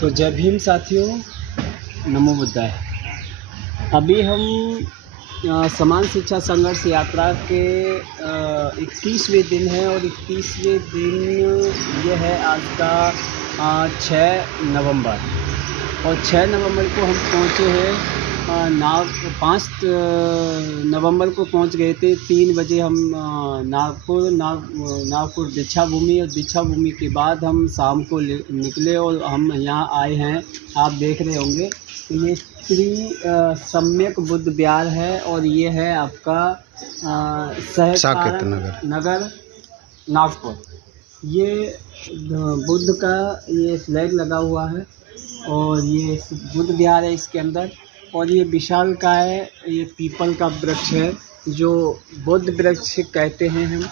तो जय भीम साथियों, नमो बुद्धाय। अभी हम समान शिक्षा संघर्ष यात्रा के 21वें दिन है और 21वें दिन ये है आज का 6 नवंबर। और 6 नवंबर को हम पहुँचे हैं 5 नवंबर को पहुंच गए थे। 3 बजे हम नागपुर दीक्षा भूमि, और दीक्षा भूमि के बाद हम शाम को निकले और हम यहाँ आए हैं। आप देख रहे होंगे ये श्री सम्यक बुद्ध विहार है और ये है आपका सहकार नगर नागपुर। ये बुद्ध का ये फ्लैग लगा हुआ है और ये बुद्ध विहार है इसके अंदर। और ये विशालकाय, ये पीपल का वृक्ष है जो बुद्ध वृक्ष कहते हैं हम।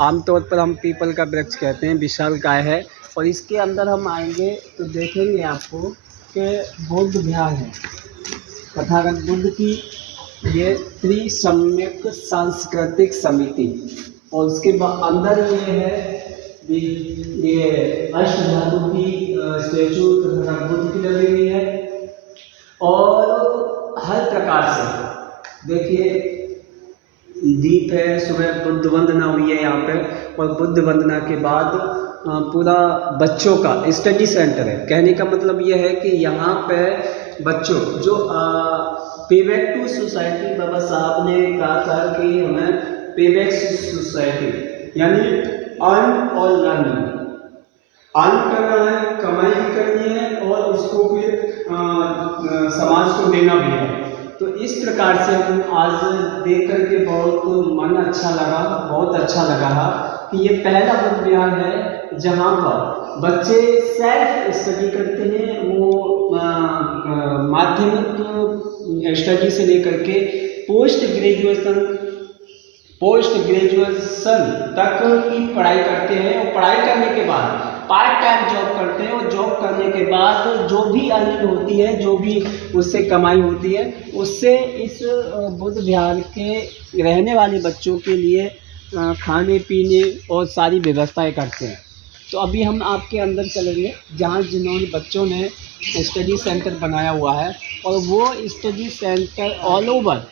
आमतौर पर हम पीपल का वृक्ष कहते हैं, विशालकाय है। और इसके अंदर हम आएंगे तो देखेंगे आपको कि बुद्ध विहार है, तथागत बुद्ध की ये त्रिसम्यक सांस्कृतिक समिति। और उसके बाद अंदर ये है ये अष्टधातु की स्टैचू तथागत बुद्ध की लगी हुई है। और हर प्रकार से देखिए दीप है, सुबह बुद्ध वंदना हुई है यहाँ पे। और बुद्ध वंदना के बाद पूरा बच्चों का स्टडी सेंटर है। कहने का मतलब ये है कि यहाँ पे बच्चों जो पेबैक टू सोसाइटी, बाबा साहब ने कहा था कि हमें पेबैक सोसाइटी यानी अर्न और लर्न, अर्न करना है, कमाई भी करनी है और उसको फिर समाज को देना भी है। तो इस प्रकार से हम आज देख करके बहुत मन अच्छा लगा, बहुत अच्छा लगा कि ये पहला बुद्ध विहार है जहाँ पर बच्चे सेल्फ स्टडी करते हैं। वो माध्यमिक स्टडी से लेकर के पोस्ट ग्रेजुएशन तक की पढ़ाई करते हैं। और पढ़ाई करने के बाद पार्ट टाइम जॉब करते हैं और जॉब करने के बाद जो भी अर्निंग होती है, जो भी उससे कमाई होती है, उससे इस बुद्ध विहार के रहने वाले बच्चों के लिए खाने पीने और सारी व्यवस्थाएं करते हैं। तो अभी हम आपके अंदर चलेंगे जहाँ जिन्होंने बच्चों ने स्टडी सेंटर बनाया हुआ है। और वो study centre all over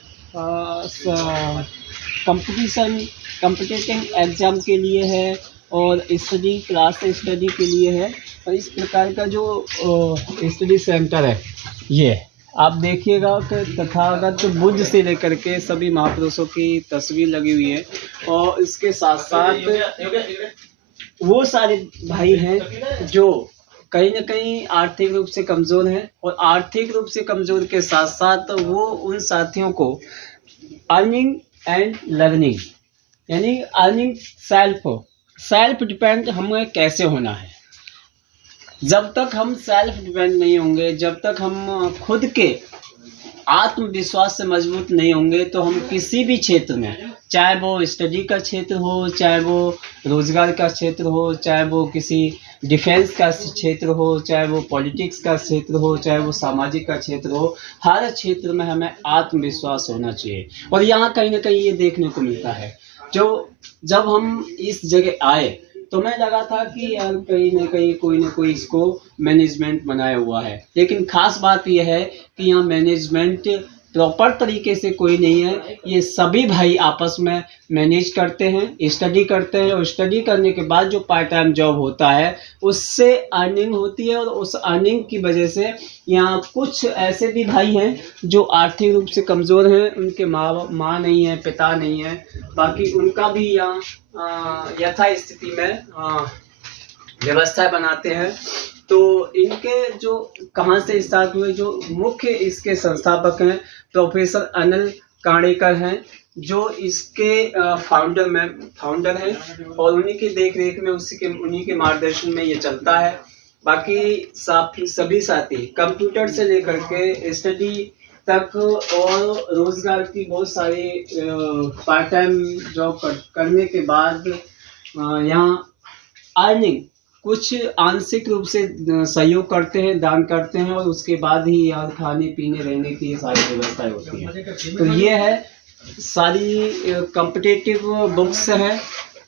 competitive exam के लिए है और क्लास स्टडी के लिए है। और इस प्रकार का जो स्टडी सेंटर है ये आप देखिएगा कि तथागत बुद्ध से लेकर के सभी महापुरुषों की तस्वीर लगी हुई है। और इसके साथ साथ वो सारे भाई हैं जो कहीं ना कहीं आर्थिक रूप से कमज़ोर हैं। और आर्थिक रूप से कमज़ोर के साथ साथ वो उन साथियों को अर्निंग एंड लर्निंग यानी अर्निंग सेल्फ डिपेंड हमें कैसे होना है। जब तक हम सेल्फ डिपेंड नहीं होंगे, जब तक हम खुद के आत्मविश्वास से मजबूत नहीं होंगे, तो हम किसी भी क्षेत्र में, चाहे वो स्टडी का क्षेत्र हो, चाहे वो रोज़गार का क्षेत्र हो, चाहे वो किसी डिफेंस का क्षेत्र हो, चाहे वो पॉलिटिक्स का क्षेत्र हो, चाहे वो सामाजिक का क्षेत्र हो, हर क्षेत्र में हमें आत्मविश्वास होना चाहिए। और यहाँ कहीं ना कहीं ये देखने को मिलता है। जब हम इस जगह आए तो मैं लगा था कि यार कहीं ना कहीं कोई ना कोई इसको मैनेजमेंट बनाया हुआ है। लेकिन ख़ास बात यह है कि यहाँ मैनेजमेंट प्रॉपर तरीके से कोई नहीं है। ये सभी भाई आपस में मैनेज करते हैं, स्टडी करते हैं। और स्टडी करने के बाद जो पार्ट टाइम जॉब होता है उससे अर्निंग होती है। और उस अर्निंग की वजह से यहाँ कुछ ऐसे भी भाई हैं जो आर्थिक रूप से कमज़ोर हैं, उनके माँ नहीं है, पिता नहीं है, बाकी उनका भी यहाँ यथा स्थिति में व्यवस्था बनाते हैं। तो इनके जो कहाँ से स्टार्ट हुए, जो मुख्य इसके संस्थापक हैं प्रोफेसर अनिल काणेकर हैं, जो इसके फाउंडर हैं। और उन्हीं की देख रेख में, उन्हीं के मार्गदर्शन में ये चलता है। बाकी सभी साथी कंप्यूटर से लेकर के स्टडी तक और रोज़गार की बहुत सारी पार्ट टाइम जॉब करने के बाद यहाँ अर्निंग कुछ आंशिक रूप से सहयोग करते हैं, दान करते हैं। और उसके बाद ही यहाँ खाने पीने रहने की सारी व्यवस्थाएं होती हैं। तो ये है सारी कॉम्पिटिटिव बुक्स हैं।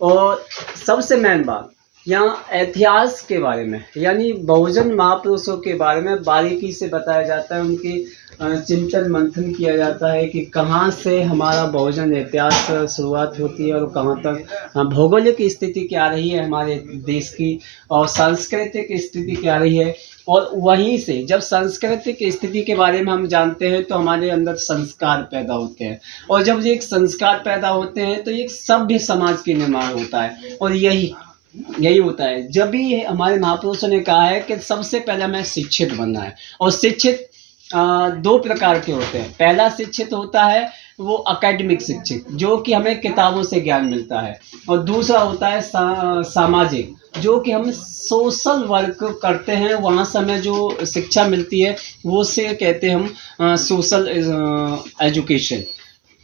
और सबसे मेन बात यहाँ इतिहास के बारे में यानी बहुजन महापुरुषों के बारे में बारीकी से बताया जाता है, उनकी चिंतन मंथन किया जाता है कि कहाँ से हमारा बहुजन इतिहास शुरुआत होती है और कहाँ तक भौगोलिक स्थिति क्या रही है हमारे देश की और सांस्कृतिक स्थिति क्या रही है। और वहीं से जब सांस्कृतिक स्थिति के बारे में हम जानते हैं तो हमारे अंदर संस्कार पैदा होते हैं, और जब ये एक संस्कार पैदा होते हैं तो एक सभ्य समाज के निर्माण होता है। और यही होता है जब भी हमारे महापुरुषों ने कहा है कि सबसे पहले हमें शिक्षित बनना है। और शिक्षित दो प्रकार के होते हैं। पहला शिक्षित होता है वो एकेडमिक शिक्षित, जो कि हमें किताबों से ज्ञान मिलता है, और दूसरा होता है सामाजिक, जो कि हम सोशल वर्क करते हैं, वहाँ से हमें जो शिक्षा मिलती है वो से कहते हैं हम सोशल एजुकेशन।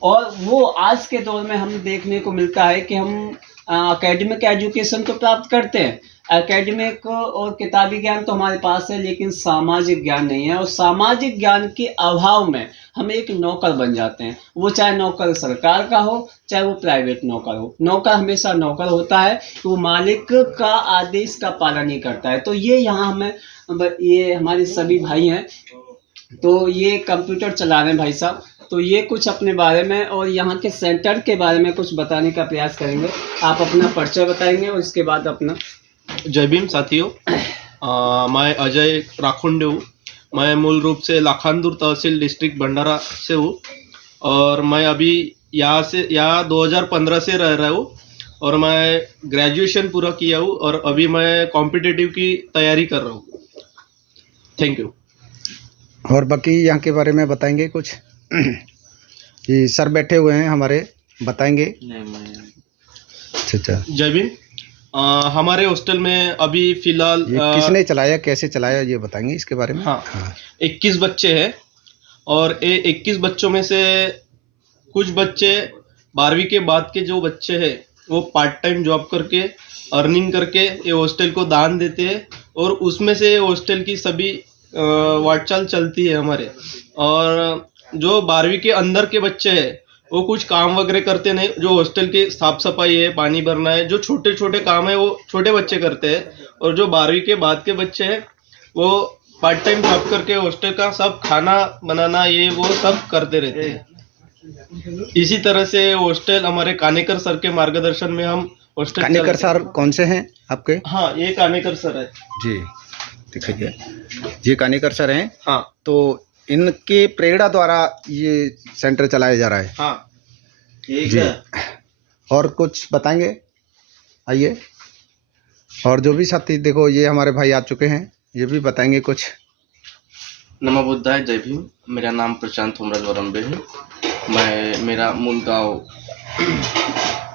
और वो आज के दौर में हम देखने को मिलता है कि हम एकेडमिक एजुकेशन तो प्राप्त करते हैं, एकेडमिक और किताबी ज्ञान तो हमारे पास है, लेकिन सामाजिक ज्ञान नहीं है। और सामाजिक ज्ञान के अभाव में हम एक नौकर बन जाते हैं, वो चाहे नौकर सरकार का हो चाहे वो प्राइवेट नौकर हो। नौकर हमेशा नौकर होता है, वो मालिक का आदेश का पालन नहीं करता है। तो ये यहाँ हमें, ये हमारे सभी भाई हैं तो ये कंप्यूटर चला रहे हैं भाई साहब, तो ये कुछ अपने बारे में और यहाँ के सेंटर के बारे में कुछ बताने का प्रयास करेंगे। आप अपना परिचय बताएंगे और इसके बाद अपना। जय भीम साथियों, मैं अजय राखुंडे हूँ। मैं मूल रूप से लाखांदूर तहसील डिस्ट्रिक्ट भंडारा से हूँ और मैं अभी यहाँ 2015 से रह रहा हूँ और मैं ग्रेजुएशन पूरा किया हूँ और अभी मैं कॉम्पिटिटिव की तैयारी कर रहा हूँ। Thank you. और बाकी यहाँ के बारे में बताएंगे कुछ? ये सर बैठे हुए हैं हमारे, बताएंगे। अच्छा। जय भीम। हमारे हॉस्टल में अभी फिलहाल ये किसने चलाया, कैसे चलाया, ये बताएंगे इसके बारे में। हाँ। 21 बच्चे हैं और ये 21 बच्चों में से कुछ बच्चे 12वीं के बाद के जो बच्चे हैं वो पार्ट टाइम जॉब करके अर्निंग करके ये हॉस्टल को दान देते हैं और उसमें से हॉस्टल की सभी वाटचाल चलती है हमारे। और जो 12वीं के अंदर के बच्चे हैं वो कुछ काम वगैरह करते नहीं, जो हॉस्टल की साफ सफाई है, पानी भरना है, जो छोटे छोटे काम है वो छोटे बच्चे करते हैं। और जो 12वीं के बाद के बच्चे हैं वो पार्ट टाइम जॉब करके हॉस्टल का सब खाना बनाना ये वो सब करते रहते हैं। इसी तरह से हॉस्टल हमारे कानेकर सर के मार्गदर्शन में हम हॉस्टल। कानेकर सर कौन से हैं आपके? हाँ, ये कानेकर सर है जी, दिखाइए। ये कानेकर सर हैं। हाँ, तो इनके प्रेरणा द्वारा ये सेंटर चलाया जा रहा है। हाँ जी। और कुछ बताएंगे? आइए। और जो भी साथी, देखो ये हमारे भाई आ चुके हैं, ये भी बताएंगे कुछ। नमो बुद्धाय, जय भीम। मेरा नाम प्रशांत होमराज वरम्बे है। मेरा मूल गांव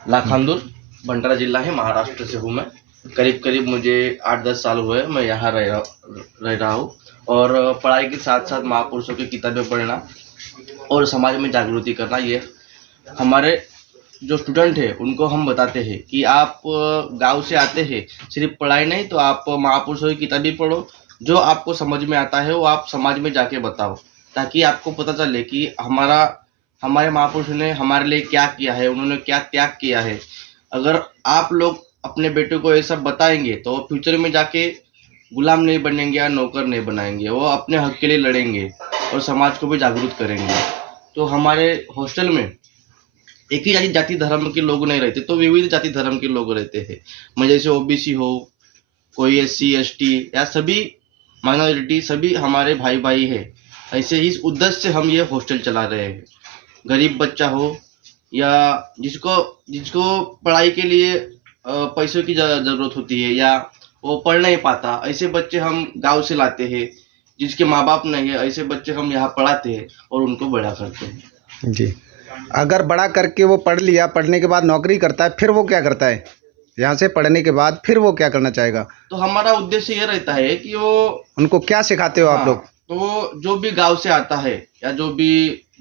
लाखांदूर भंडारा जिला है, महाराष्ट्र से हूँ मैं। करीब मुझे 8-10 साल हुए मैं यहाँ रह रहा हूँ और पढ़ाई के साथ साथ महापुरुषों की किताबें पढ़ना और समाज में जागृति करना, ये हमारे जो स्टूडेंट है उनको हम बताते हैं कि आप गांव से आते हैं, सिर्फ पढ़ाई नहीं तो आप महापुरुषों की किताबें पढ़ो, जो आपको समझ में आता है वो आप समाज में जाके बताओ, ताकि आपको पता चले कि हमारे महापुरुषों ने हमारे लिए क्या किया है, उन्होंने क्या त्याग किया है। अगर आप लोग अपने बेटे को ये सब बताएंगे तो फ्यूचर में जाके गुलाम नहीं बनेंगे या नौकर नहीं बनाएंगे, वो अपने हक के लिए लड़ेंगे और समाज को भी जागरूक करेंगे। तो हमारे हॉस्टल में एक ही जाति धर्म के लोग नहीं रहते, तो विविध जाति धर्म के लोग रहते हैं। मैं जैसे ओबीसी हो, कोई SC ST या सभी माइनॉरिटी, सभी हमारे भाई है। ऐसे इस उद्देश्य से हम ये हॉस्टल चला रहे हैं। गरीब बच्चा हो या जिसको पढ़ाई के लिए पैसों की ज़रूरत होती है या वो पढ़ नहीं पाता, ऐसे बच्चे हम गांव से लाते हैं। जिसके माँ बाप नहीं है, ऐसे बच्चे हम यहाँ पढ़ाते हैं और उनको बड़ा करते हैं। जी। अगर बड़ा करके वो पढ़ लिया, पढ़ने के बाद नौकरी करता है, फिर वो क्या करता है? यहाँ से पढ़ने के बाद फिर वो क्या करना चाहेगा? तो हमारा उद्देश्य ये रहता है कि वो, उनको क्या सिखाते हो आप लोग? तो जो भी गांव से आता है या जो भी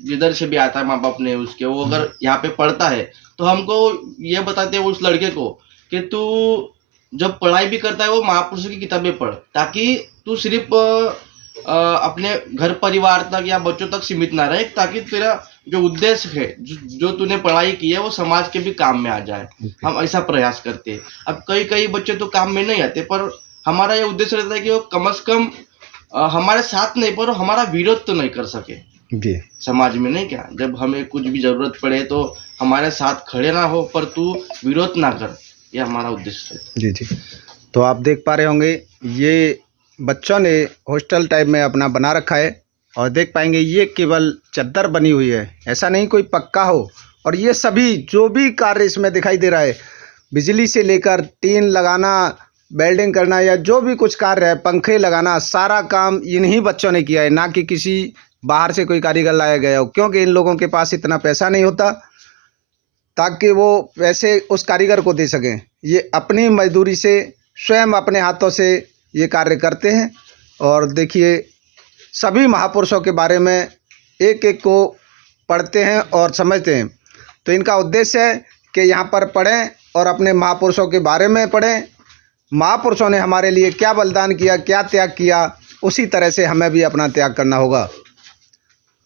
जिधर से भी आता है माँ बाप ने उसके, वो अगर यहाँ पे पढ़ता है तो हमको ये बताते हैं उस लड़के को कि तू जब पढ़ाई भी करता है वो महापुरुषों की किताबें पढ़, ताकि तू सिर्फ अपने घर परिवार तक या बच्चों तक सीमित ना रहे, ताकि तेरा जो उद्देश्य है, जो तूने पढ़ाई की है वो समाज के भी काम में आ जाए, हम ऐसा प्रयास करते हैं। अब कई कई बच्चे तो काम में नहीं आते, पर हमारा ये उद्देश्य रहता है कि वो कम से कम हमारे साथ नहीं, पर हमारा विरोध तो नहीं कर सके जी समाज में, नहीं क्या, जब हमें कुछ भी जरूरत पड़े तो हमारे साथ खड़े ना हो, पर तू विरोध ना कर, ये हमारा उद्देश्य है। जी जी। तो आप देख पा रहे होंगे ये बच्चों ने हॉस्टल टाइप में अपना बना रखा है, और देख पाएंगे ये केवल चद्दर बनी हुई है, ऐसा नहीं कोई पक्का हो। और ये सभी जो भी कार्य इसमें दिखाई दे रहा है, बिजली से लेकर टीन लगाना, वेल्डिंग करना, या जो भी कुछ कार्य है, पंखे लगाना, सारा काम इन्हीं बच्चों ने किया है, ना कि किसी बाहर से कोई कारीगर लाया गया हो, क्योंकि इन लोगों के पास इतना पैसा नहीं होता ताकि वो पैसे उस कारीगर को दे सकें। ये अपनी मजदूरी से स्वयं अपने हाथों से ये कार्य करते हैं। और देखिए सभी महापुरुषों के बारे में एक एक को पढ़ते हैं और समझते हैं। तो इनका उद्देश्य है कि यहाँ पर पढ़ें और अपने महापुरुषों के बारे में पढ़ें। महापुरुषों ने हमारे लिए क्या बलिदान किया, क्या त्याग किया, उसी तरह से हमें भी अपना त्याग करना होगा।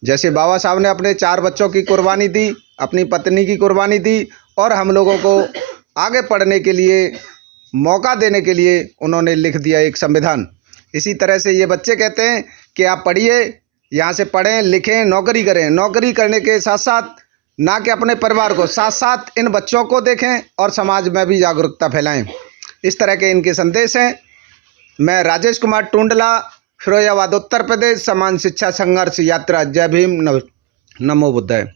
जैसे बाबा साहब ने अपने 4 बच्चों की कुर्बानी दी, अपनी पत्नी की कुर्बानी दी, और हम लोगों को आगे पढ़ने के लिए मौका देने के लिए उन्होंने लिख दिया एक संविधान। इसी तरह से ये बच्चे कहते हैं कि आप पढ़िए, यहाँ से पढ़ें, लिखें, नौकरी करें। नौकरी करने के साथ साथ ना कि अपने परिवार को, साथ साथ इन बच्चों को देखें और समाज में भी जागरूकता फैलाएं। इस तरह के इनके संदेश हैं। मैं राजेश कुमार टुंडला, फिरोजाबाद उत्तर प्रदेश, समान शिक्षा संघर्ष यात्रा। जय भीम, नमो बुद्धाय।